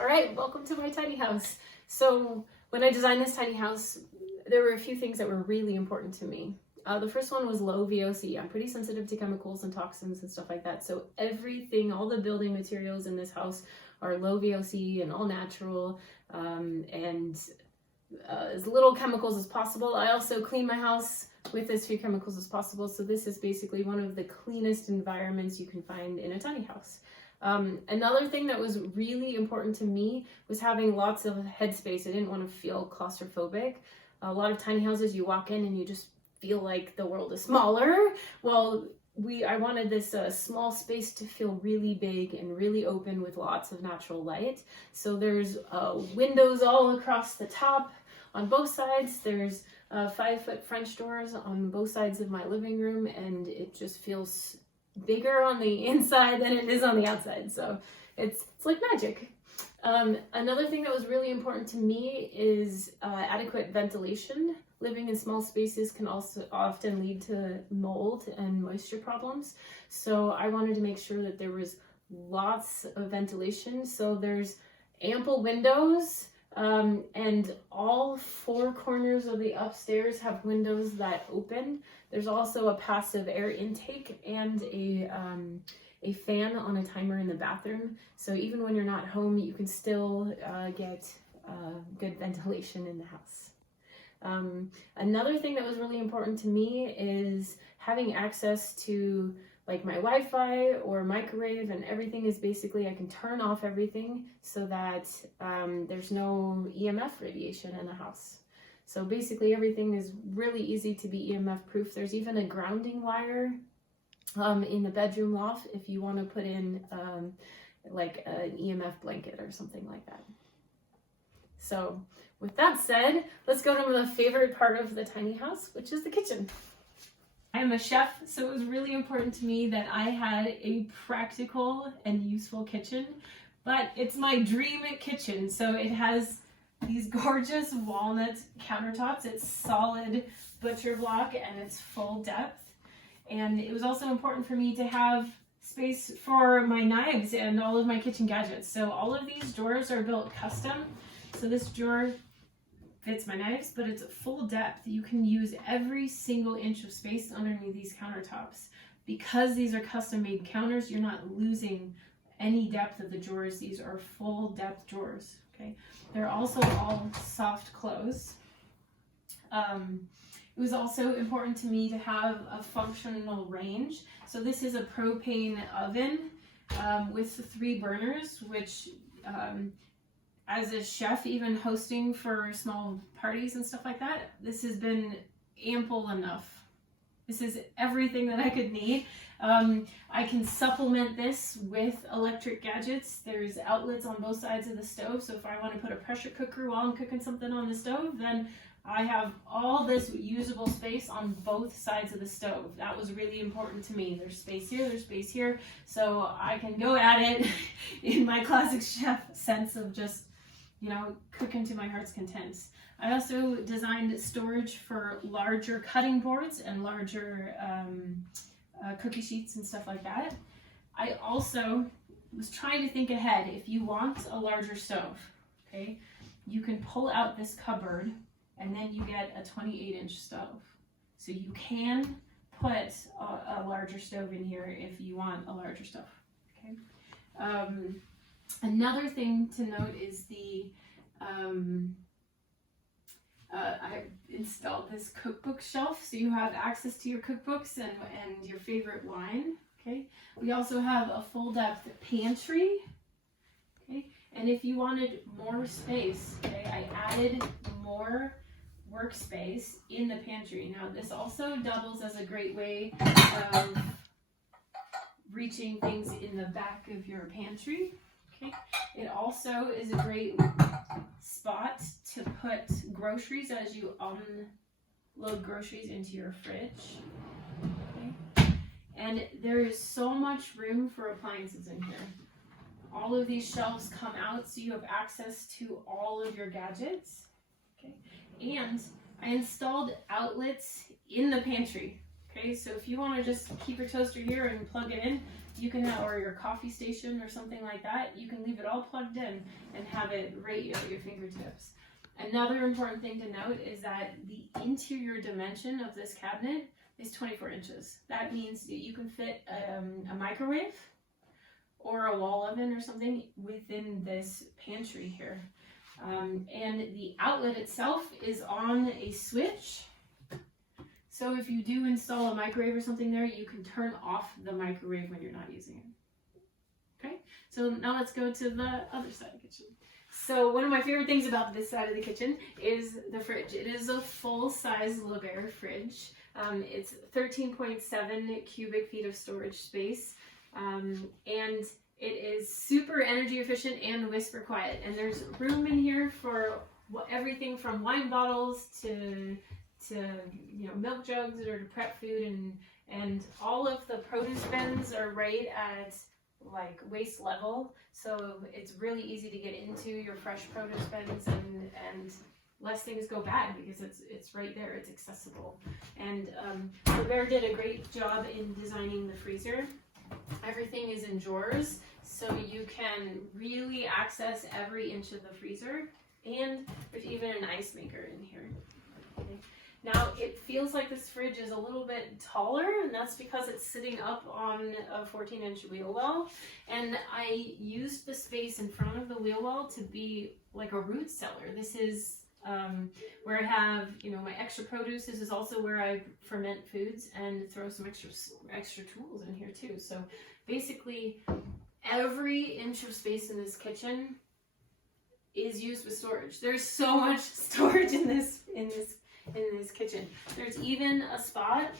All right, welcome to my tiny house. So when I designed this tiny house, there were a few things that were really important to me. The first one was low VOC. I'm pretty sensitive to chemicals and toxins and stuff like that. So everything, all the building materials in this house are low VOC and all natural and as little chemicals as possible. I also clean my house with as few chemicals as possible. So this is basically one of the cleanest environments you can find in a tiny house. Another thing that was really important to me was having lots of headspace. I didn't want to feel claustrophobic. A lot of tiny houses, you walk in and you just feel like the world is smaller. Well, I wanted this small space to feel really big and really open with lots of natural light. So there's windows all across the top on both sides. There's 5-foot French doors on both sides of my living room, and it just feels bigger on the inside than it is on the outside. So it's like magic. Another thing that was really important to me is adequate ventilation. Living in small spaces can also often lead to mold and moisture problems. So I wanted to make sure that there was lots of ventilation. So there's ample windows, and all 4 corners of the upstairs have windows that open. There's also a passive air intake and a fan on a timer in the bathroom. So even when you're not home, you can still get good ventilation in the house. Another thing that was really important to me is having access to like my Wi-Fi or microwave, and everything is basically, I can turn off everything so that there's no EMF radiation in the house. So basically everything is really easy to be EMF proof. There's even a grounding wire in the bedroom loft if you want to put in like an EMF blanket or something like that. So with that said, let's go to the favorite part of the tiny house, which is the kitchen. I am a chef, so it was really important to me that I had a practical and useful kitchen, but it's my dream kitchen. So it has these gorgeous walnut countertops. It's solid butcher block and it's full depth. And it was also important for me to have space for my knives and all of my kitchen gadgets. So all of these drawers are built custom. So this drawer fits my knives, but it's full depth. You can use every single inch of space underneath these countertops. Because these are custom made counters, you're not losing any depth of the drawers. These are full depth drawers, okay? They're also all soft close. It was also important to me to have a functional range. So this is a propane oven with 3 burners, which as a chef, even hosting for small parties and stuff like that, this has been ample enough. This is everything that I could need. I can supplement this with electric gadgets. There's outlets on both sides of the stove, so if I want to put a pressure cooker while I'm cooking something on the stove, then I have all this usable space on both sides of the stove. That was really important to me. There's space here, there's space here, so I can go at it in my classic chef sense of just, you know, cooking to my heart's content. I also designed storage for larger cutting boards and larger cookie sheets and stuff like that. I also was trying to think ahead. If you want a larger stove, okay, you can pull out this cupboard and then you get a 28-inch stove. So you can put a larger stove in here if you want a larger stove, okay? Another thing to note is I installed this cookbook shelf, so you have access to your cookbooks and your favorite wine, okay? We also have a full depth pantry, okay? And if you wanted more space, okay, I added more workspace in the pantry. Now this also doubles as a great way of reaching things in the back of your pantry. Okay. It also is a great spot to put groceries as you unload groceries into your fridge. Okay. And there is so much room for appliances in here. All of these shelves come out so you have access to all of your gadgets. Okay. And I installed outlets in the pantry. Okay, so if you want to just keep your toaster here and plug it in, you can have, or your coffee station or something like that, you can leave it all plugged in and have it right at your fingertips. Another important thing to note is that the interior dimension of this cabinet is 24 inches. That means that you can fit a microwave or a wall oven or something within this pantry here. And the outlet itself is on a switch. So if you do install a microwave or something there, you can turn off the microwave when you're not using it. Okay, so now let's go to the other side of the kitchen. So one of my favorite things about this side of the kitchen is the fridge. It is a full-size Low-VOC fridge. It's 13.7 cubic feet of storage space, and it is super energy efficient and whisper quiet. And there's room in here for everything from wine bottles to milk jugs or to prep food, and all of the produce bins are right at like waist level, so it's really easy to get into your fresh produce bins, and less things go bad because it's right there, it's accessible. And Bear did a great job in designing the freezer. Everything is in drawers, so you can really access every inch of the freezer, and there's even an ice maker in here. Okay. Now it feels like this fridge is a little bit taller, and that's because it's sitting up on a 14-inch wheel well, and I used the space in front of the wheel well to be like a root cellar. This is where I have, my extra produce. This is also where I ferment foods and throw some extra tools in here too. So basically every inch of space in this kitchen is used with storage. There's so much storage in this kitchen. There's even a spot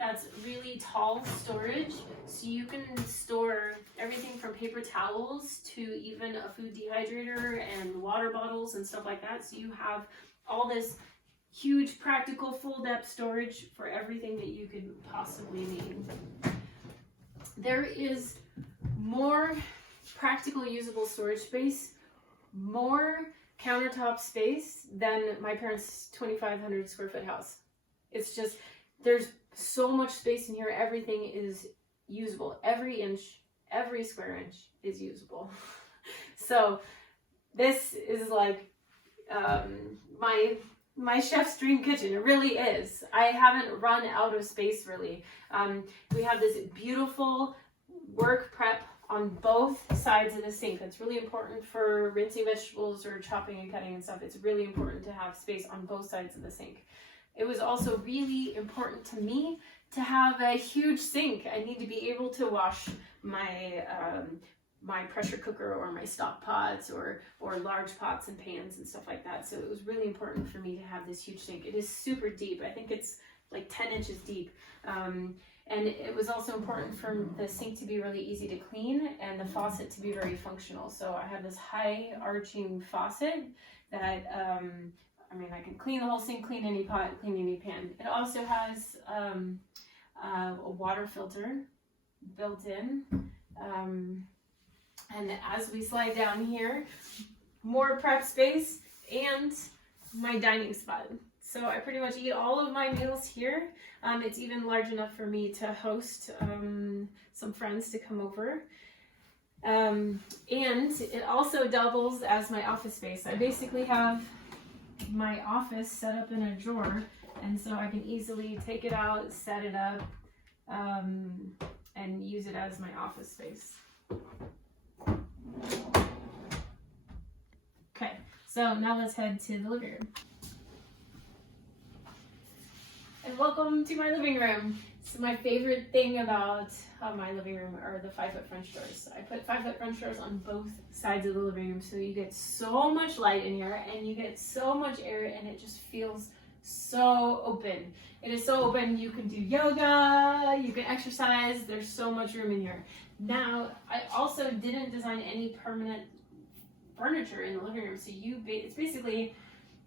that's really tall storage, so you can store everything from paper towels to even a food dehydrator and water bottles and stuff like that. So you have all this huge practical full depth storage for everything that you could possibly need. There is more practical usable storage space, more countertop space than my parents' 2,500 square foot house. It's just, there's so much space in here. Everything is usable. Every inch, every square inch is usable. So this is like my chef's dream kitchen. It really is. I haven't run out of space really. We have this beautiful work prep on both sides of the sink. That's really important for rinsing vegetables or chopping and cutting and stuff. It's really important to have space on both sides of the sink. It was also really important to me to have a huge sink. I need to be able to wash my my pressure cooker or my stock pots or large pots and pans and stuff like that. So it was really important for me to have this huge sink. It is super deep. I think it's like 10 inches deep. And it was also important for the sink to be really easy to clean and the faucet to be very functional. So I have this high arching faucet that, I can clean the whole sink, clean any pot, clean any pan. It also has a water filter built in. And as we slide down here, more prep space and my dining spot. So I pretty much eat all of my meals here. It's even large enough for me to host some friends to come over. And it also doubles as my office space. I basically have my office set up in a drawer, and so I can easily take it out, set it up, and use it as my office space. Okay, so now let's head to the living room. And welcome to my living room. So my favorite thing about my living room are the 5-foot French doors. I put 5-foot French doors on both sides of the living room, so you get so much light in here and you get so much air, and it just feels so open. It is so open. You can do yoga, you can exercise. There's so much room in here. Now, I also didn't design any permanent furniture in the living room, so it's basically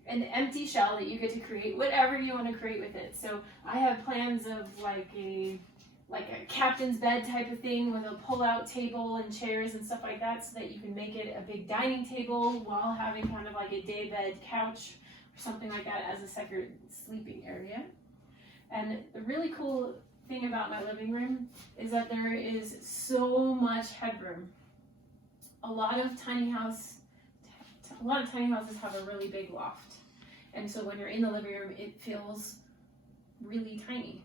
an empty shell that you get to create whatever you want to create with it. So I have plans of like a captain's bed type of thing with a pull-out table and chairs and stuff like that, so that you can make it a big dining table while having kind of like a daybed couch or something like that as a second sleeping area. And the really cool thing about my living room is that there is so much headroom. A lot of tiny houses have a really big loft. And so when you're in the living room, it feels really tiny.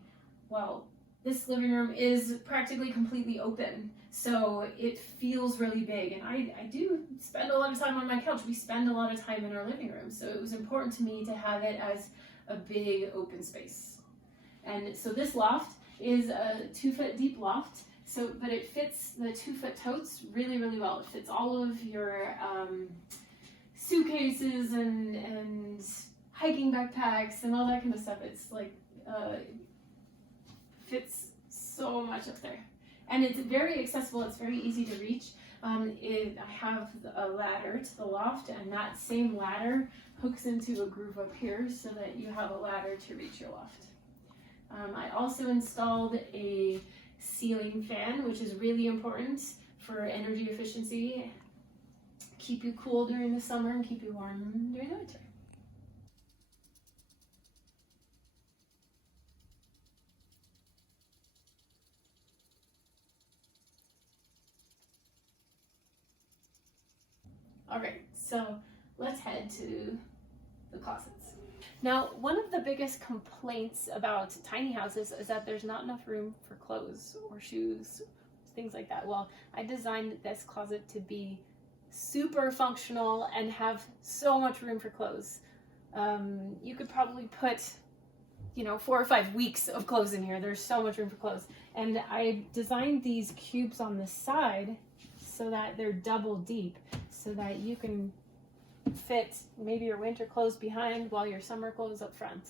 Well, this living room is practically completely open, so it feels really big. And I do spend a lot of time on my couch. We spend a lot of time in our living room, so it was important to me to have it as a big open space. And so this loft is a 2-foot deep loft, but it fits the 2-foot totes really, really well. It fits all of your suitcases and hiking backpacks and all that kind of stuff. It's like fits so much up there, and it's very accessible. It's very easy to reach. I have a ladder to the loft, and that same ladder hooks into a groove up here so that you have a ladder to reach your loft. I also installed a ceiling fan, which is really important for energy efficiency. Keep you cool during the summer and keep you warm during the winter. All right, so let's head to the closets. Now, one of the biggest complaints about tiny houses is that there's not enough room for clothes or shoes, things like that. Well, I designed this closet to be super functional and have so much room for clothes. You could probably put, 4 or 5 weeks of clothes in here. There's so much room for clothes. And I designed these cubes on the side so that they're double deep, so that you can fit maybe your winter clothes behind while your summer clothes up front.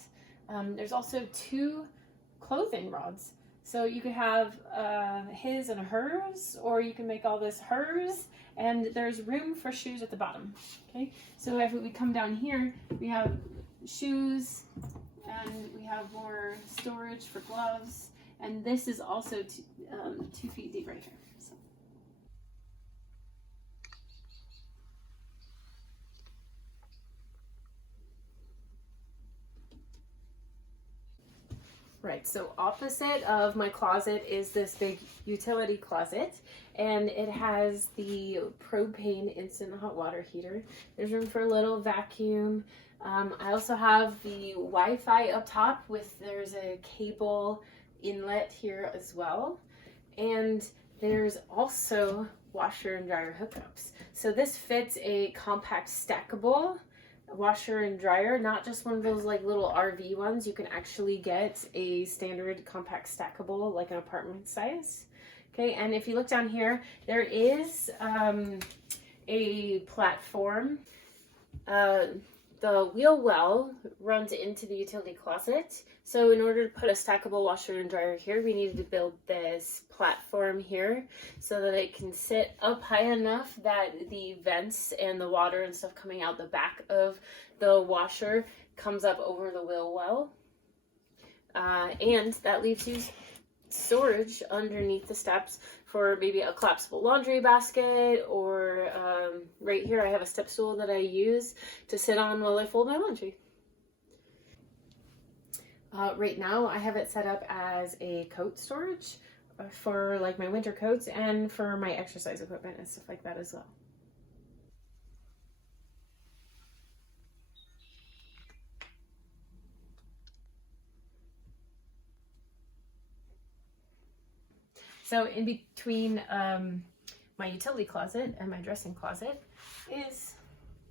There's also 2 clothing rods. So you could have his and a hers, or you can make all this hers, and there's room for shoes at the bottom. Okay, so if we come down here, we have shoes, and we have more storage for gloves, and this is also 2 feet deep right here. So. Right, so opposite of my closet is this big utility closet, and it has the propane instant hot water heater. There's room for a little vacuum. I also have the Wi-Fi up top there's a cable inlet here as well. And there's also washer and dryer hookups. So this fits a compact stackable washer and dryer, not just one of those like little RV ones. You can actually get a standard compact stackable, like an apartment size. Okay, and if you look down here, there is a platform. The wheel well runs into the utility closet. So in order to put a stackable washer and dryer here, we needed to build this platform here so that it can sit up high enough that the vents and the water and stuff coming out the back of the washer comes up over the wheel well. And that leaves you storage underneath the steps for maybe a collapsible laundry basket, or right here I have a step stool that I use to sit on while I fold my laundry. Right now I have it set up as a coat storage for like my winter coats and for my exercise equipment and stuff like that as well. So in between my utility closet and my dressing closet is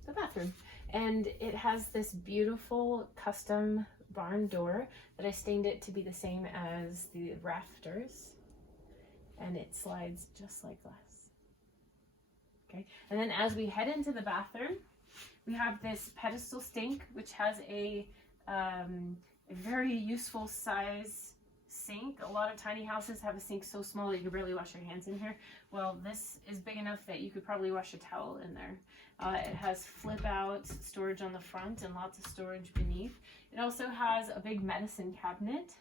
the bathroom. And it has this beautiful custom barn door that I stained it to be the same as the rafters. And it slides just like glass. Okay, and then as we head into the bathroom, we have this pedestal sink, which has a very useful size sink. A lot of tiny houses have a sink so small that you can barely wash your hands in here. Well, this is big enough that you could probably wash a towel in there. It has flip out storage on the front and lots of storage beneath. It also has a big medicine cabinet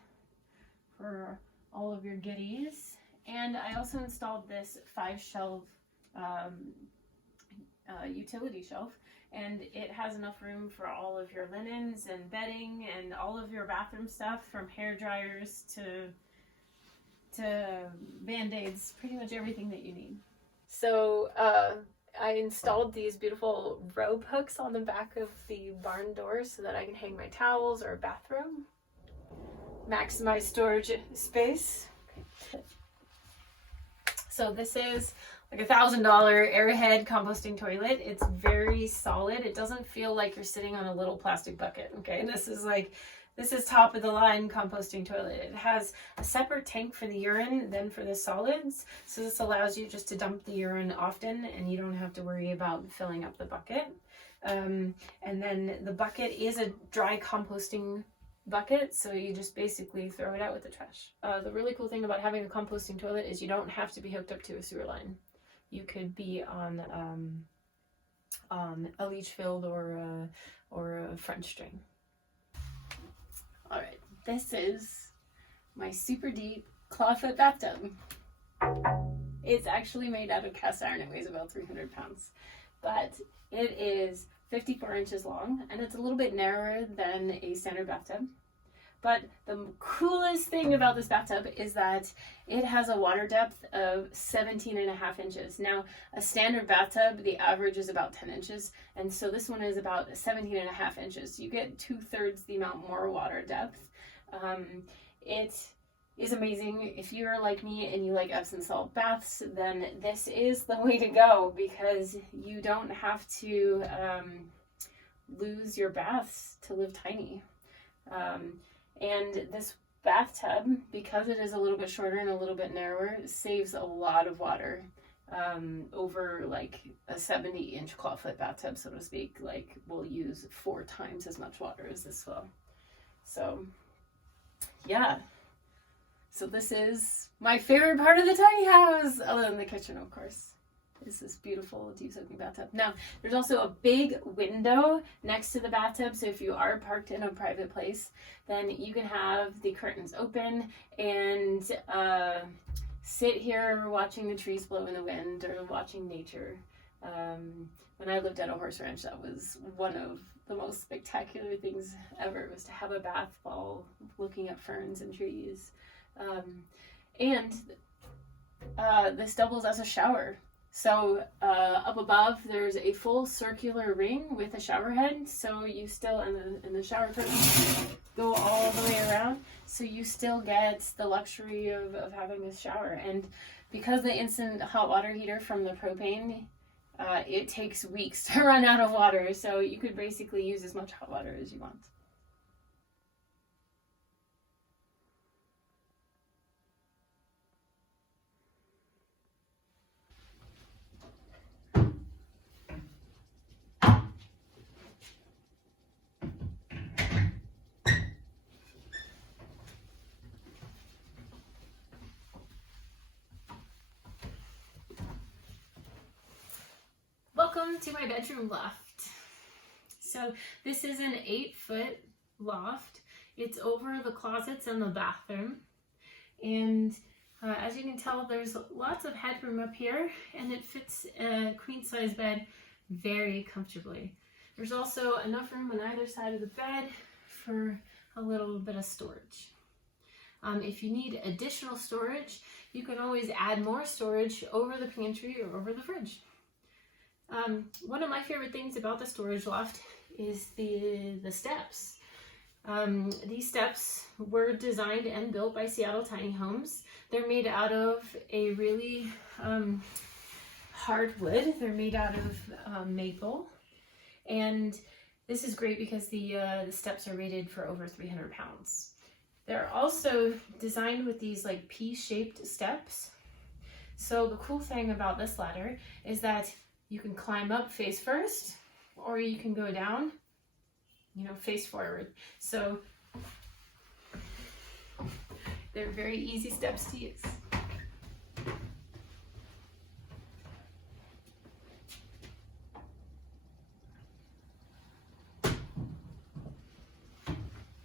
for all of your goodies. And I also installed this 5-shelf utility shelf, and it has enough room for all of your linens and bedding and all of your bathroom stuff, from hair dryers to to Band-Aids, pretty much everything that you need. So I installed these beautiful rope hooks on the back of the barn door so that I can hang my towels or a bathroom. Maximize storage space. So this is like $1,000 Airhead composting toilet. It's very solid. It doesn't feel like you're sitting on a little plastic bucket. Okay, this is top of the line composting toilet. It has a separate tank for the urine than for the solids. So this allows you just to dump the urine often and you don't have to worry about filling up the bucket. And then the bucket is a dry composting bucket, so you just basically throw it out with the trash. The really cool thing about having a composting toilet is you don't have to be hooked up to a sewer line. You could be on a leach field or a French drain. All right, this is my super deep clawfoot bathtub. It's actually made out of cast iron. It weighs about 300 pounds, but it is 54 inches long and it's a little bit narrower than a standard bathtub. But the coolest thing about this bathtub is that it has a water depth of 17.5 inches. Now, a standard bathtub, the average is about 10 inches. And so this one is about 17.5 inches. You get 2/3 the amount more water depth. It is amazing. If you're like me and you like Epsom salt baths, then this is the way to go because you don't have to lose your baths to live tiny. And this bathtub, because it is a little bit shorter and a little bit narrower, saves a lot of water over like a 70-inch clawfoot bathtub, so to speak. Like, will use 4 times as much water as this will. So, yeah. So this is my favorite part of the tiny house, other than the kitchen, of course, is this beautiful deep soaking bathtub. Now, there's also a big window next to the bathtub, so if you are parked in a private place, then you can have the curtains open and sit here watching the trees blow in the wind or watching nature. When I lived at a horse ranch, that was one of the most spectacular things ever, was to have a bath while looking at ferns and trees. And this doubles as a shower. So up above, there's a full circular ring with a shower head. So you still, and the shower curtains go all the way around. So you still get the luxury of having a shower. And because the instant hot water heater from the propane, it takes weeks to run out of water. So you could basically use as much hot water as you want. Welcome to my bedroom loft. So this is an 8-foot loft. It's over the closets and the bathroom. And as you can tell, there's lots of headroom up here and it fits a queen size bed very comfortably. There's also enough room on either side of the bed for a little bit of storage. If you need additional storage, you can always add more storage over the pantry or over the fridge. One of my favorite things about the storage loft is the steps. These steps were designed and built by Seattle Tiny Homes. They're made out of a really hard wood. They're made out of maple. And this is great because the steps are rated for over 300 pounds. They're also designed with these like P-shaped steps. So the cool thing about this ladder is that you can climb up face first, or you can go down, face forward. So they're very easy steps to use.